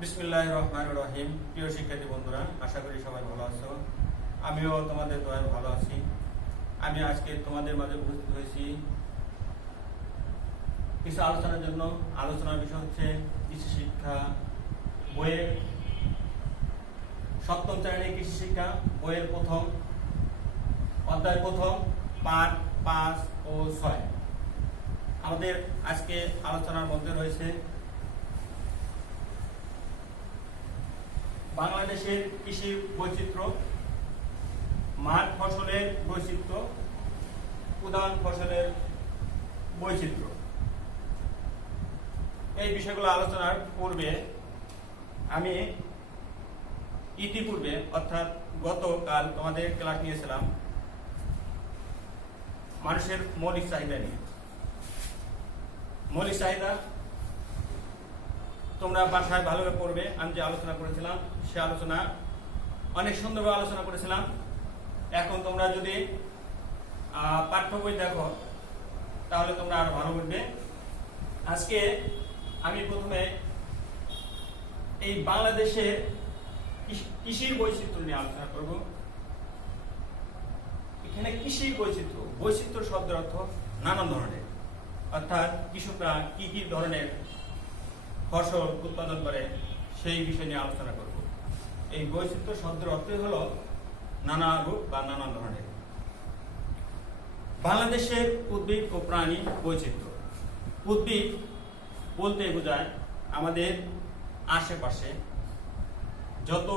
বিসমিল্লাহির রহমানির রহিম। প্রিয় শিক্ষার্থী বন্ধুরা, আশা করি সবাই ভালো আছো। আমিও তোমাদের দয়ায় ভালো আছি। আমি আজকে তোমাদের মাঝে উপস্থিত হয়েছি কিছু আলোচনার জন্য। আলোচনার বিষয় হচ্ছে কৃষি শিক্ষা বইয়ের সপ্তম শ্রেণীর কৃষি শিক্ষা বইয়ের প্রথম অধ্যায় প্রথম পাঠ 5 ও 6। আমাদের আজকে আলোচনার মধ্যে রয়েছে বাংলাদেশের কৃষি বৈচিত্র্য, মাঠ ফসলের বৈচিত্র্য, প্রধান ফসলের বৈচিত্র্য। এই বিষয়গুলো আলোচনার পূর্বে আমি ইতিপূর্বে অর্থাৎ গতকাল তোমাদের ক্লাস নিয়েছিলাম মানুষের মৌলিক চাহিদা নিয়ে। মৌলিক চাহিদা তোমরা বাসায় ভালোভাবে পড়বে। আমি যে আলোচনা করেছিলাম সে আলোচনা অনেক সুন্দরভাবে আলোচনা করেছিলাম। এখন তোমরা যদি পাঠ্য বই দেখো তাহলে তোমরা আরো ভালো বুঝবে। আজকে আমি প্রথমে এই বাংলাদেশের কৃষির বৈচিত্র্য নিয়ে আলোচনা করব। এখানে কৃষির বৈচিত্র্য, বৈচিত্র্য শব্দের অর্থ নানান ধরনের, অর্থাৎ কৃষকরা কি কি ধরনের ফসল উৎপাদন করে সেই বিষয় নিয়ে আলোচনা করব। এই বৈচিত্র্য শব্দের অর্থই হলো নানা রূপ বা নানান ধরনের। বাংলাদেশের উদ্ভিদ ও প্রাণী বৈচিত্র্য। উদ্ভিদ বলতে বোঝায় আমাদের আশেপাশে যত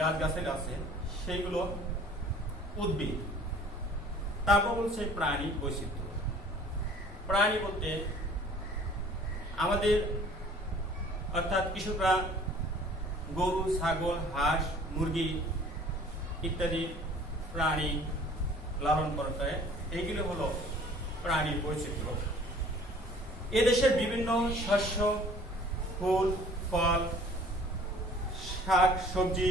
গাছগাছালি আছে সেইগুলো উদ্ভিদ। তারপর বলছে প্রাণী বৈচিত্র্য। প্রাণী বলতে আমাদের অর্থাৎ কৃষকরা গরু, ছাগল, হাঁস, মুরগি ইত্যাদি প্রাণী লালন পালন করে। এইগুলো হলো প্রাণীর বৈচিত্র্য। এদেশের বিভিন্ন শস্য, ফুল, ফল, শাক, সবজি,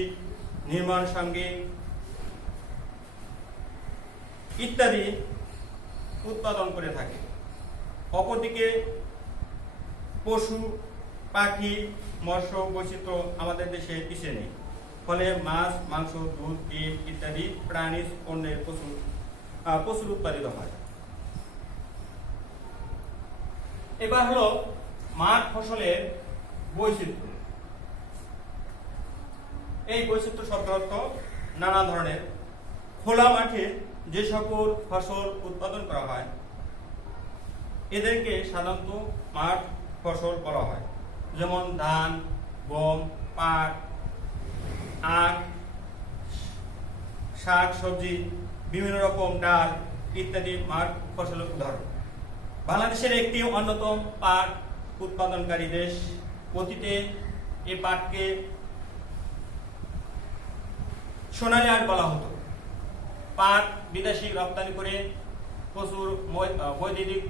নির্মাণ সামগ্রী ইত্যাদি উৎপাদন করে থাকে। অপরদিকে পশু, পাখি, মৎস্য বৈচিত্র্য আমাদের দেশে পিছিয়ে নেই। ফলে মাছ, মাংস, দুধ, ডিম ইত্যাদি প্রাণীজ পণ্যের প্রচুর উৎপাদিত হয়। এবার হলো মাঠ ফসলের বৈচিত্র্য। এই বৈচিত্র্য শব্দ অর্থ নানা ধরনের। খোলা মাঠে যে সকল ফসল উৎপাদন করা হয় এদেরকে সাধারণত মাঠ ফসল বলা হয়। যেমন ধান, গম, পাট, আখ, শাক সবজি, বিভিন্ন রকম ডাল ইত্যাদি মাঠ ফসলের উদাহরণ। বাংলাদেশের একটি অন্যতম পাট উৎপাদনকারী দেশ। অতীতে এই পাটকে সোনালী আট বলা হতো। পাট বিদেশি রপ্তানি করে প্রচুর বৈদেশিক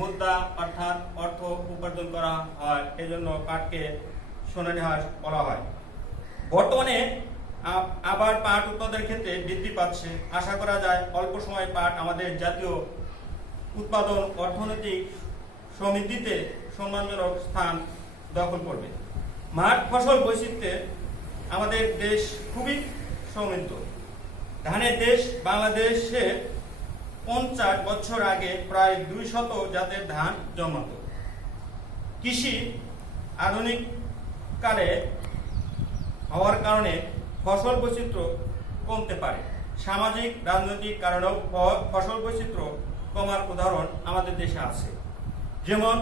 মুদ্রা অর্থাৎ অর্থ উপার্জন করা হয়। এই জন্য পাটকে সোনালী হাঁস বলা হয়। বর্তমানে আবার পাট উৎপাদনের ক্ষেত্রে বৃদ্ধি পাচ্ছে। আশা করা যায় অল্প সময় পাট আমাদের জাতীয় উৎপাদন অর্থনৈতিক সমৃদ্ধিতে সম্মানজনক স্থান দখল করবে। মাঠ ফসল বৈচিত্র্যে আমাদের দেশ খুবই সমৃদ্ধ। ধানের দেশ বাংলাদেশে 50 বছর আগে প্রায় 200 জাতের ধান জন্মাত। কৃষি আধুনিক কালে হওয়ার কারণে ফসল বৈচিত্র্য কমতে পারে। সামাজিক রাজনৈতিক কারণেও ফসল বৈচিত্র্য কমার উদাহরণ আমাদের দেশে আছে। যেমন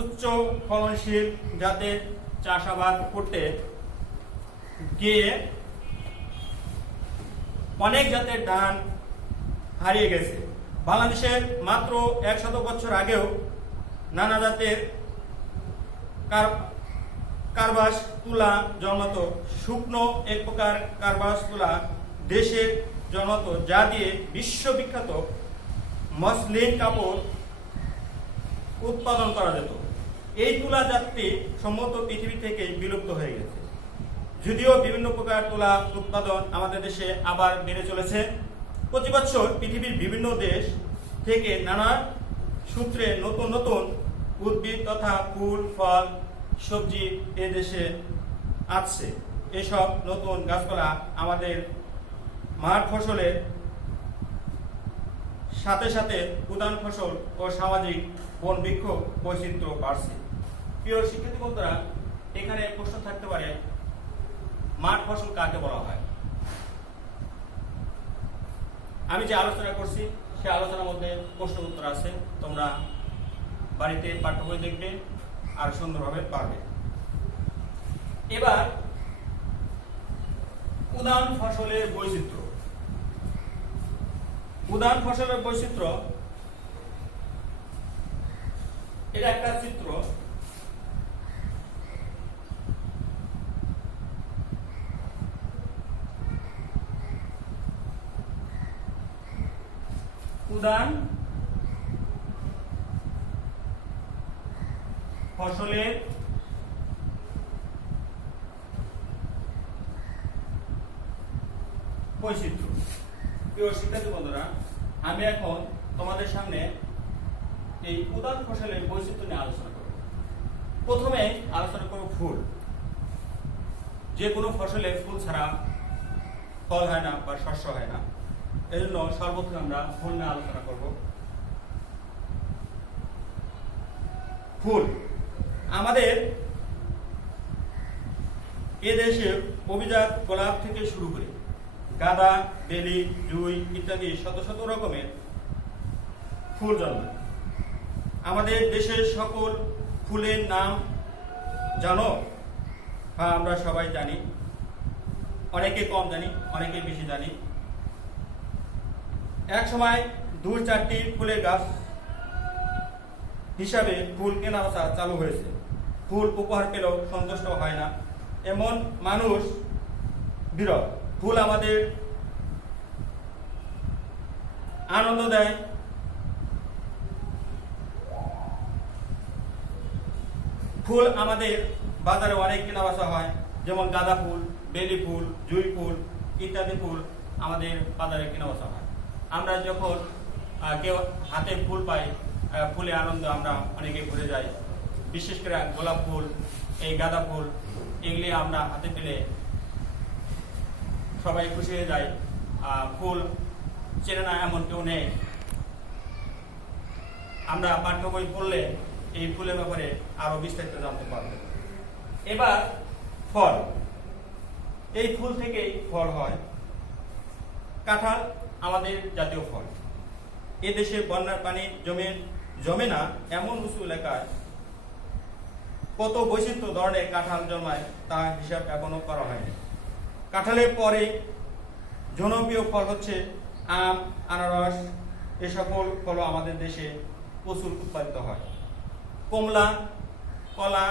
উচ্চ ফলনশীল জাতের চাষাবাদ করতে গিয়ে অনেক জাতের ধান হারিয়ে গেছে। বাংলাদেশের মাত্র 100 বছর আগেও নানা জাতের কার্বাস তুলা জন্মাত। শুকনো এক প্রকার কার্বাস তুলা দেশে জন্মাত, যা দিয়ে বিশ্ববিখ্যাত মসলিন কাপড় উৎপাদন করা যেত। এই তুলা জাতটি সম্ভবত পৃথিবী থেকে বিলুপ্ত হয়ে গেছে। যদিও বিভিন্ন প্রকার তুলা উৎপাদন আমাদের দেশে আবার বেড়ে চলেছে। প্রতি বছর পৃথিবীর বিভিন্ন দেশ থেকে নানা সূত্রে নতুন নতুন উদ্ভিদ তথা ফুল, ফল সবজি এ দেশে আছে। এসব নতুন গাছপালা আমাদের মাঠ ফসলের সাথে সাথে প্রধান ফসল ও সামাজিক বন বৃক্ষ বৈচিত্র্য বাড়ছে। প্রিয় শিক্ষার্থী বন্ধুরা, এখানে প্রশ্ন থাকতে পারে মাঠ ফসল কাকে বলা হয়। আমি যে আলোচনা করছি সে আলোচনার মধ্যে প্রশ্ন উত্তর আছে, তোমরা বাড়িতে পাঠ্য বই দেখবে আর সুন্দরভাবে পারবে। এবার প্রধান ফসলের বৈচিত্র্য। প্রধান ফসলের বৈচিত্র্য, এটা একটা চিত্র। প্রধান ফসলের বৈচিত্র্য। প্রিয় শিক্ষার্থী বন্ধুরা, আমি এখন তোমাদের সামনে এই প্রধান ফসলের বৈচিত্র্য নিয়ে আলোচনা করব। প্রথমে আলোচনা করব ফুল। যে কোনো ফসলে ফুল ছাড়া ফল হয় না বা শস্য হয় না, এই জন্য সর্বপ্রথম আমরা ফুল নিয়ে আলোচনা করব। ফুল আমাদের এ দেশে অভিজাত গোলাপ থেকে শুরু করে গাঁদা, বেলি, জুঁই ইত্যাদি শত শত রকমের ফুল জন্মায়। আমাদের দেশের সকল ফুলের নাম জানো? হ্যাঁ, আমরা সবাই জানি, অনেকে কম জানি, অনেকে বেশি জানি। এক সময় 2-4টি ফুলের গাছ হিসাবে ফুল কেনা বেচা চালু হয়েছে। ফুল উপহার পেলেও সন্তুষ্ট হয় না, এমন মানুষ বিরল। ফুল আমাদের আনন্দ দেয়, ফুল আমাদের বাজারে অনেক কেনা বেচা হয়, যেমন গাঁদা ফুল, বেলি ফুল, জুঁই ফুল ইত্যাদি ফুল আমাদের বাজারে কেনা বেচা হয়। আমরা যখন কেউ হাতে ফুল পাই, ফুলে আনন্দ আমরা অনেকে ভরে যাই। বিশেষ করে গোলাপ ফুল, এই গাঁদা ফুল, এগুলি আমরা হাতে পেলে সবাই খুশি হয়ে যায়। ফুল চেনে না এমন কেউ নেই। আমরা পাঠ্য বই পড়লে এই ফুলের ব্যাপারে আরো বিস্তারিত জানতে পারব। এবার ফল। এই ফুল থেকেই ফল হয়। কাঁঠাল আমাদের জাতীয় ফল। এদেশে বন্যার পানি জমে না এমন উঁচু এলাকায় কত বৈচিত্র্য ধরনের কাঁঠাল জন্মায় তা হিসাব এখনো করা হয়নি। কাঁঠালের পরে জনপ্রিয় ফল হচ্ছে আম, আনারস। এ সকল ফল আমাদের দেশে প্রচুর উৎপাদিত হয়। কমলা, কলা,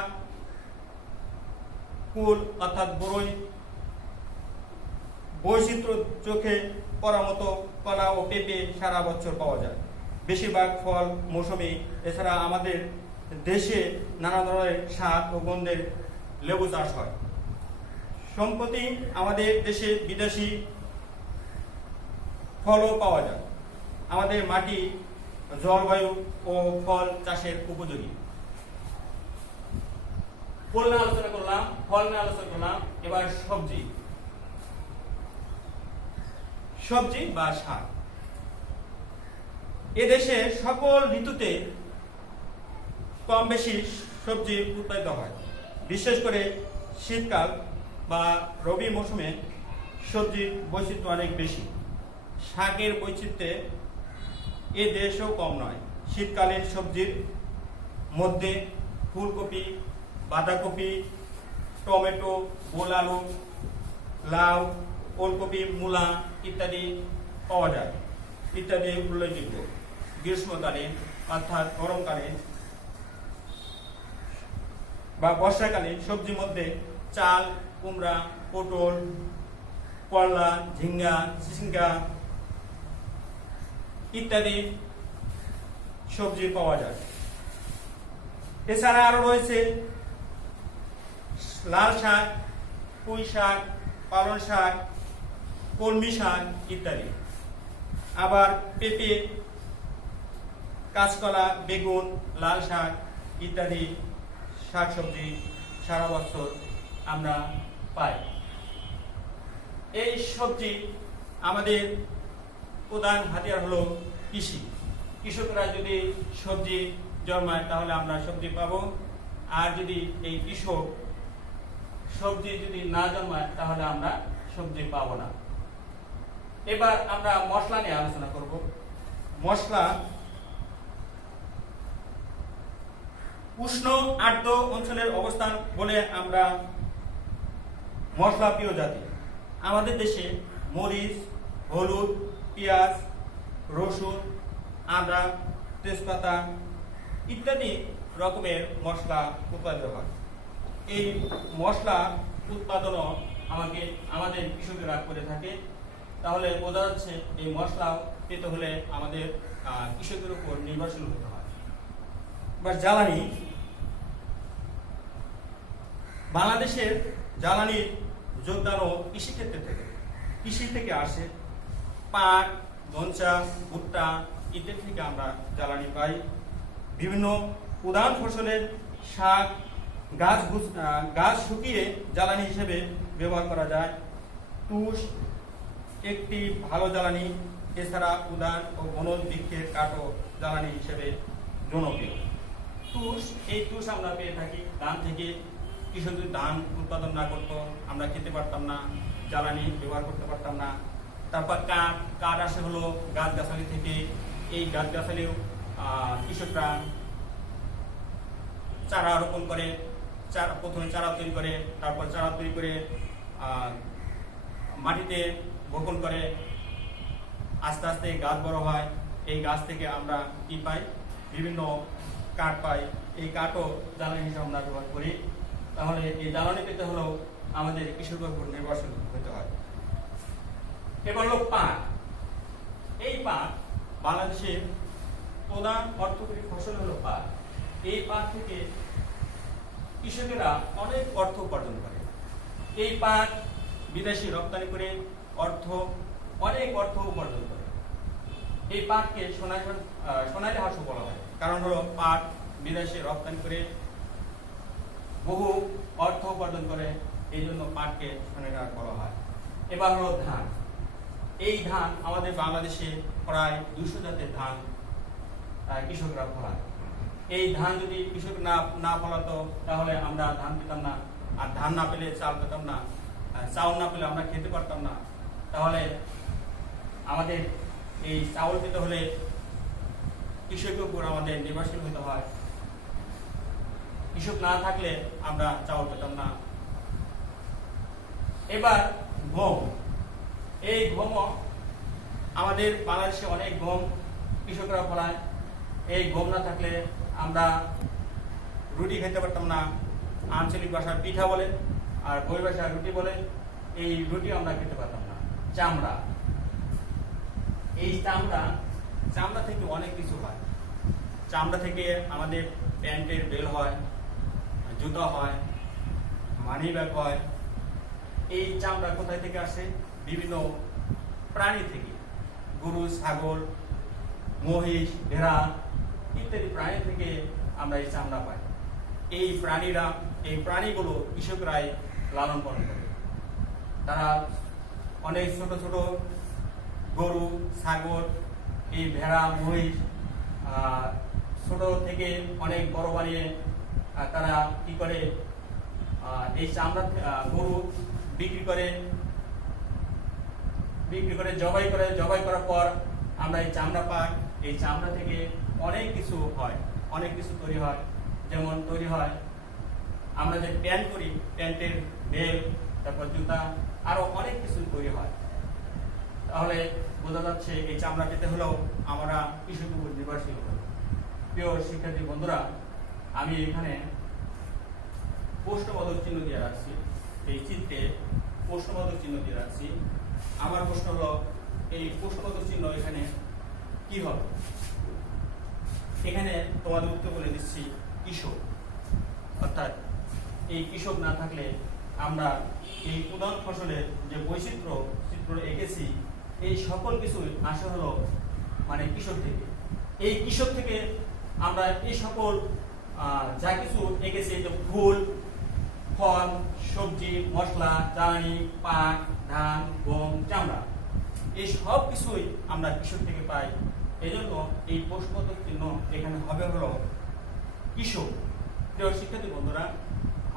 কুল অর্থাৎ বরই, বৈচিত্র্য চোখে পড়ার মতো কলা ও পেঁপে সারা বছর পাওয়া যায়। বেশিরভাগ ফল মৌসুমী। এছাড়া আমাদের দেশে নানা ধরনের স্বাদ ও গন্ধের লেবু চাষ হয়। সম্প্রতি আমাদের দেশে বিদেশি ফলও পাওয়া যায়। আমাদের মাটি, জলবায়ু ও ফল চাষের উপযোগী। ফুল নিয়ে আলোচনা করলাম, ফল নিয়ে আলোচনা করলাম। এবার সবজি। সবজি বা শাক। এদেশে সকল ঋতুতে কম বেশি সবজি উৎপাদিত হয়। বিশেষ করে শীতকাল বা রবি মৌসুমে সবজির বৈচিত্র্য অনেক বেশি। শাকের বৈচিত্র্যে এ দেশেও কম নয়। শীতকালীন সবজির মধ্যে ফুলকপি, বাঁধাকপি, টমেটো, গোল আলু, লাউ, ওলকপি, মূলা ইত্যাদি পাওয়া যায়। ইত্যাদি উল্লেখযোগ্য। গ্রীষ্মকালীন অর্থাৎ গরমকালীন বা বর্ষাকালীন সবজির মধ্যে চাল, কুমড়া, পটল, করলা, ঝিঙ্গা, চিচিঙ্গা ইত্যাদি সবজি পাওয়া যায়। এছাড়া আরো রয়েছে লাল শাক, পুঁই শাক, পালং শাক, কলমি শাক ইত্যাদি। আবার পেঁপে, কাঁচকলা, বেগুন, লাল শাক ইত্যাদি শাকসবজি সারা বছর আমরা পাই। এই সবজি আমাদের প্রধান হাতিয়ার হলো কৃষি। কৃষকরা যদি সবজি জন্মায় তাহলে আমরা সবজি পাবো, আর যদি এই কৃষক সবজি যদি না জন্মায় তাহলে আমরা সবজি পাবো না। এবার আমরা মশলা নিয়ে আলোচনা করব। মশলা উষ্ণ আর্দ্র অঞ্চলের অবস্থান বলে আমরা মশলা প্রিয় জাতি। আমাদের দেশে মরিচ, হলুদ, পেঁয়াজ, রসুন, আদা, তেজপাতা ইত্যাদি রকমের মশলা উৎপাদিত হয়। এই মশলা উৎপাদনও আমাদের কৃষকেরা করে থাকে। তাহলে বোঝা যাচ্ছে এই মশলা পেতে হলে আমাদের কৃষকের উপর নির্ভরশীল হতে হয়। এবার জ্বালানি। বাংলাদেশের জ্বালানির যোগদানও কৃষিক্ষেত্রে থেকে কৃষি থেকে আসে। পাট, ধনচা, ভুট্টা ইত্যাদি থেকে আমরা জ্বালানি পাই। বিভিন্ন প্রধান ফসলের শাক, গাছ শুকিয়ে জ্বালানি হিসেবে ব্যবহার করা যায়। তুষ একটি ভালো জ্বালানি। এছাড়া উদান ও বনজ বৃক্ষের কাঠও জ্বালানি হিসেবে জনপ্রিয়। এই তুষ আমরা পেয়ে থাকি ধান থেকে। কৃষক যদি ধান উৎপাদন না করতো আমরা খেতে পারতাম না, জ্বালানি ব্যবহার করতে পারতাম না। তারপর কাঠ আসে হলো গাছগাছালি থেকে। এই গাছগাছালিও কৃষকরা চারা রোপণ করে, প্রথমে চারা তৈরি করে, তারপর চারা তৈরি করে মাটিতে বপন করে, আস্তে আস্তে গাছ বড় হয়। এই গাছ থেকে আমরা কি পাই? বিভিন্ন কাঠ পাই। এই কাঠও জ্বালানি হিসেবে আমরা ব্যবহার করি। তাহলে এই জ্বালানি পেতে হলেও আমাদের কৃষকের উপর নির্ভরশীল হতে হয়। এবার হলো পাট। এই পাট বাংলাদেশের প্রধান অর্থকরী ফসল হলো পাট। এই পাট থেকে কৃষকেরা অনেক অর্থ উপার্জন করে। এই পাট বিদেশে রপ্তানি করে অনেক অর্থ উপার্জন করে। এই পাটকে সোনালী হাঁসও বলা হয়, কারণ হলো পাট বিদেশে রপ্তানি করে বহু অর্থ উপার্জন করে, এই জন্য পাটকে সোনালী হাঁস বলা হয়। এবার হলো ধান। এই ধান আমাদের বাংলাদেশে প্রায় 200 জাতের ধান কৃষকরা ফলায়। এই ধান যদি কৃষক না ফলাতো তাহলে আমরা ধান পেতাম না, আর ধান না পেলে চাল পেতাম না, চাউল না পেলে আমরা খেতে পারতাম না। তাহলে আমাদের এই চাউল পেতে হলে কৃষকের উপর আমাদের নির্ভরশীল হতে হয়। কৃষক না থাকলে আমরা চাউল পেতাম না। এবার গম। এই গমও আমাদের বাংলাদেশে অনেক গম কৃষকরা ফলায়। এই গম না থাকলে আমরা রুটি খেতে পারতাম না। আঞ্চলিক ভাষায় পিঠা বলে, আর বই ভাষায় রুটি বলে। এই রুটি আমরা খেতে পারতাম না। চামড়া। এই চামড়া থেকে অনেক কিছু হয়। চামড়া থেকে আমাদের প্যান্টের বেল হয়, জুতো হয়, মানি ব্যাগ হয়। এই চামড়া কোথায় থেকে আসে? বিভিন্ন প্রাণী থেকে। গরু, ছাগল, মহিষ, ভেড়া ইত্যাদি প্রাণী থেকে আমরা এই চামড়া পাই। এই প্রাণীগুলো কৃষকরাই লালন পালন করে। তারা অনেক ছোট ছোট গরু, ছাগল, এই ভেড়া, মহিষ ছোট থেকে অনেক বড় বানিয়ে তারা কি করে? এই চামড়া গরু বিক্রি করে জবাই করার পর আমরা এই চামড়া পাই। এই চামড়া থেকে অনেক কিছু হয়, অনেক কিছু তৈরি হয়। যেমন তৈরি হয় আমরা যে প্যান্ট করি, প্যান্টের বেল, তারপর জুতা, আরো অনেক কিছু তৈরি হয়। তাহলে বোঝা যাচ্ছে এই চামড়া পেতে হলেও আমরা কৃষকের উপর নির্ভরশীল হব। প্রিয় শিক্ষার্থী বন্ধুরা, আমি এখানে প্রশ্নবোধক চিহ্ন দিয়ে রাখছি। এই চিত্রে প্রশ্নবোধক চিহ্ন দিয়ে রাখছি। আমার প্রশ্ন হলো, এই প্রশ্নবোধক চিহ্ন এখানে কি হবে? এখানে তোমাদের উত্তর বলে দিচ্ছি, কৃষক। অর্থাৎ এই কৃষক না থাকলে আমরা এই প্রধান ফসলের যে চিত্র এঁকেছি, এই সকল কিছু আসে হলো মানে কৃষক থেকে। এই কৃষক থেকে আমরা এই সকল যা কিছু এঁকেছি, যে ফুল, ফল, সবজি, মশলা, জ্বালানি, পাট, ধান, গম, চামড়া, এই সব কিছুই আমরা কৃষক থেকে পাই। এই জন্য এই প্রশ্নবোধক চিহ্ন এখানে হবে হলো কৃষক। প্রিয় শিক্ষার্থী বন্ধুরা,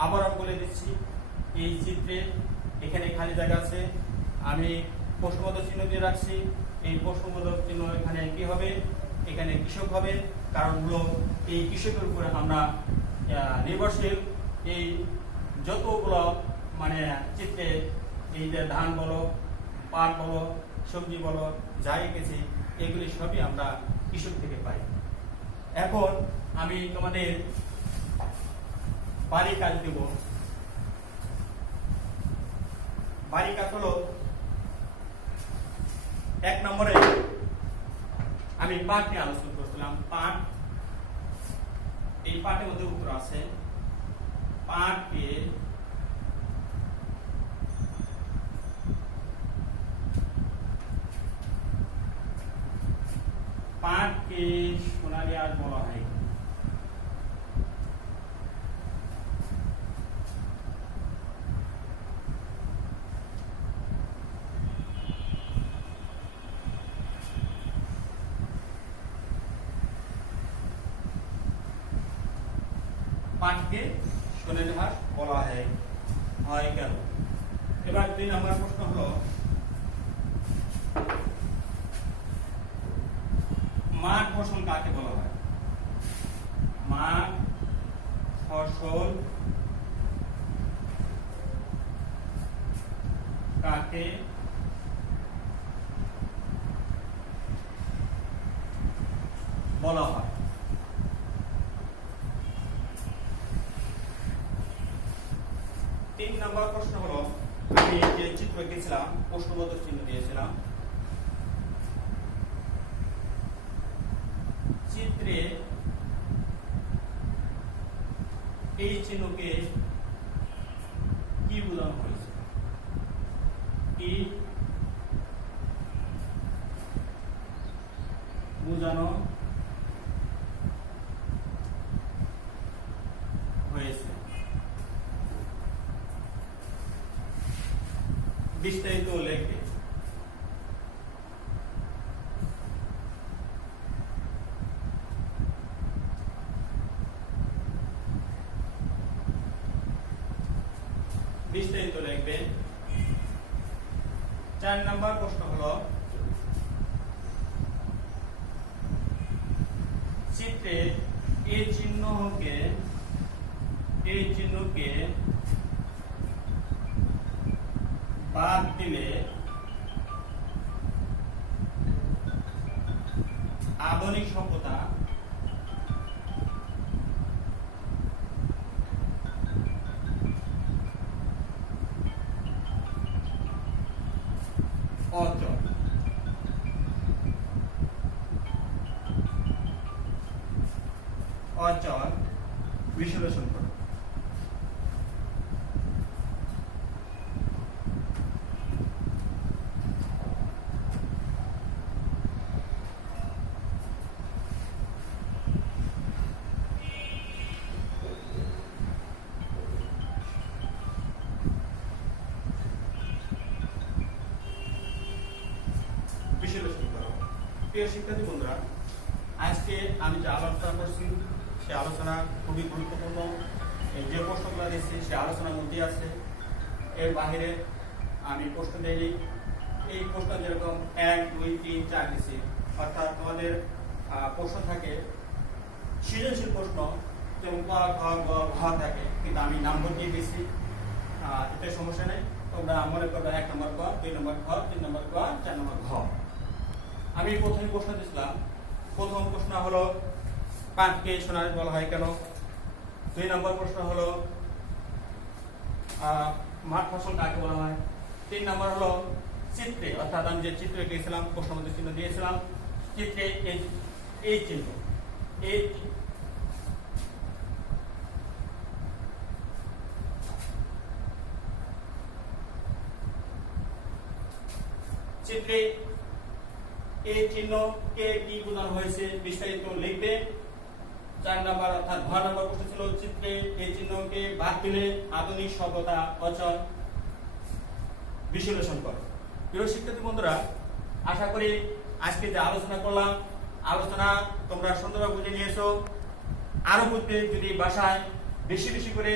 আবার আমি বলে দিচ্ছি, এই চিত্রে এখানে খালি জায়গা আছে, আমি প্রশ্নবোধক চিহ্ন দিয়ে রাখছি। এই প্রশ্নবোধক চিহ্ন এখানে কি হবে? এখানে কৃষক হবে। কারণ হলো এই কৃষকের উপরে আমরা নির্ভরশীল। এই যতগুলো মানে চিত্রে এই যে ধান বলো, পাট বলো, সবজি বলো, যা এঁকেছি, এগুলি সবই আমরা কৃষক থেকে পাই। এখন আমি তোমাদের বাড়ির কাজ দেব। বাড়ির কাজ হলো 1 নম্বরে আমি পাট নিয়ে আলোচনা করছিলাম। পাট, এই পাটের মধ্যে উত্তর আছে। পাটকে সোনালী আঁশ বলা হয়। পাটকে সোনালী আঁশ বলা হয় কেন? এবার 2 নম্বর প্রশ্ন হলো, মাঠ ফসল কাকে বলা হয়? মাঠ ফসল কাকে বলা হয়? 3 নম্বর প্রশ্ন হলো, আমি যে চিত্র এঁকেছিলাম, প্রশ্নবোধক চিহ্ন দিয়েছিলাম, চিত্রে এই চিহ্নকে কি বোঝানো হয়েছে? কি বোঝানো হয়েছে? বিস্তারিত লেখে। বিস্তারিত লিখবে। 4 নম্বর প্রশ্ন হলো, চিত্রে এই চিহ্নকে বাদ দিলে আধুনিক সভ্যতা অচল বিশ্লেষণ করো। প্রিয় শিক্ষার্থী বন্ধুরা, আজকে আমি যে আলোচনা করছি সে আলোচনা খুবই গুরুত্বপূর্ণ। যে প্রশ্নগুলো দিচ্ছি সে আলোচনার মধ্যেই আছে, এর বাহিরে আমি প্রশ্ন দেইনি। এই প্রশ্ন যেরকম 1, 2, 3, 4 দিচ্ছি, অর্থাৎ আমাদের প্রশ্ন থাকে সৃজনশীল প্রশ্ন, যেমন ক, খ, গ, ঘ থাকে, কিন্তু আমি নাম্বার দিয়ে দিচ্ছি, এতে সমস্যা নেই। তোমরা মনে করবে 1 নম্বর ক, 2 নম্বর খ, 3 নম্বর ক, 4 নম্বর ঘ। আমি প্রথম প্রশ্ন দিয়েছিলাম, প্রথম প্রশ্ন হলো পাটকে সোনালী বলা হয় কেন? 2 নম্বর প্রশ্ন হলো মাঠ ফসল কাকে বলা হয়? 3 নম্বর হলো চিত্রে, অর্থাৎ আমি যে চিত্র এঁকেছিলাম, প্রশ্নবোধক চিহ্ন দিয়েছিলাম, চিত্রে এই চিহ্ন, এই চিত্রে এই চিহ্নকে কি বোঝানো হয়েছে বিস্তারিত লিখবে। 4 নাম্বার অর্থাৎ ঘ নাম্বার প্রশ্ন ছিল চিত্রে এই চিহ্নকে বাদ দিলে আধুনিক সভ্যতা অচল বিশ্লেষণ করো। প্রিয় শিক্ষার্থী বন্ধুরা, আশা করি আজকে যে আলোচনা করলাম আলোচনা তোমরা সুন্দরভাবে বুঝে নিয়েছো। আরো বুঝতে যদি বাসায় বেশি বেশি করে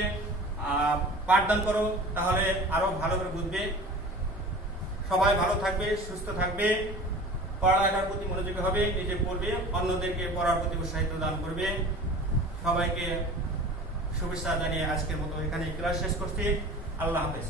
পাঠদান করো তাহলে আরো ভালো করে বুঝবে। সবাই ভালো থাকবে, সুস্থ থাকবে, পড়ালেখার প্রতি মনোযোগী হবে, নিজে পড়বে, অন্যদেরকে পড়ার প্রতি উৎসাহিত দান করবে। সবাইকে শুভেচ্ছা জানিয়ে আজকের মতো এখানে ক্লাস শেষ করছি। আল্লাহ হাফেজ।